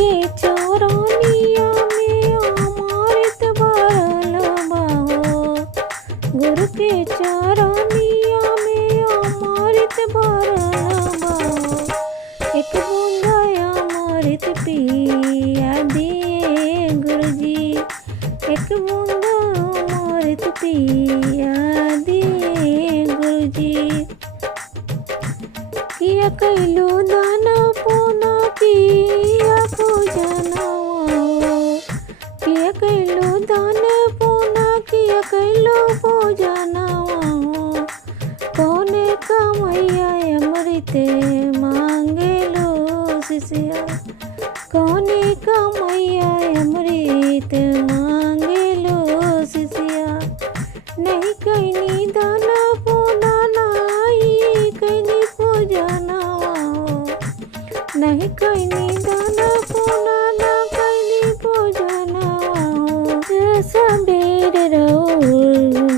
के चरनिया में अमृत भरल बा हो। गुरु के चरनिया में अमृत भरल बा हो। एक बूंदा अमृत पिया दिए गुरुजी, एक बूंदा अमृत पिया दिए गुरुजी। किया कैलू दाना पुना किया पूजना हो। किया कैलू दाना पुना किया कैलू पूजना हो। कौने कमैया अमृत मांगे लो शिष्या, कौने कमैया अमृत मांगे लो शिष्या। नहीं कैनी दाना पुना नाई कैनी पूजना हो। नहीं कैनी दाना पुना ना कैनी पूजना हो। सबेर रहो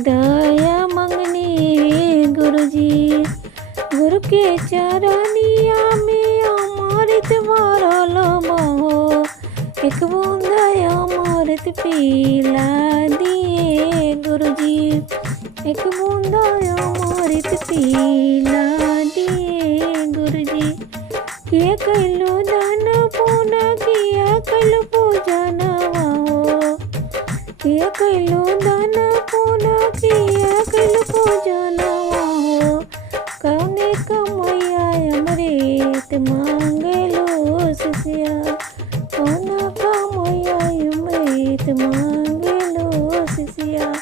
दया मंगनी गुरुजी, गुरु के चरनिया में अमृत भरल बा हो। एक बूंदा अमृत पिला दिए गुरुजी, एक बूंदा अमृत पिला दिए गुरुजी। किया कैलू दाना पुना किया कैलू पूजना हो। किया कैलू दाना पुना किया कैलू पूजना हो। कौने कमैया अमृत मांगे लो शिष्या, कौना कमैया अमृत मांगे लो शिष्या।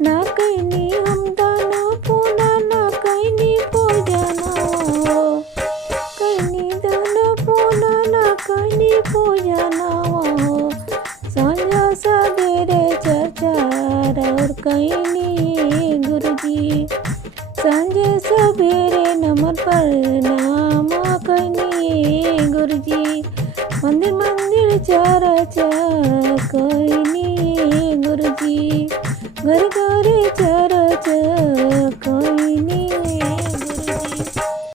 ना कैनी हम दाना पुना ना कैनी पूजना हो। कैनी दाना पुना ना कैनी पूजना हो। संझा सवेरे चर्चा और कैनी गुरुजी, संझे सवेरे नमन प्रणाम कैनी गुरुजी। मंदिर मंदिर चर्चा कैनी गुरुजी, घर घर चर्चा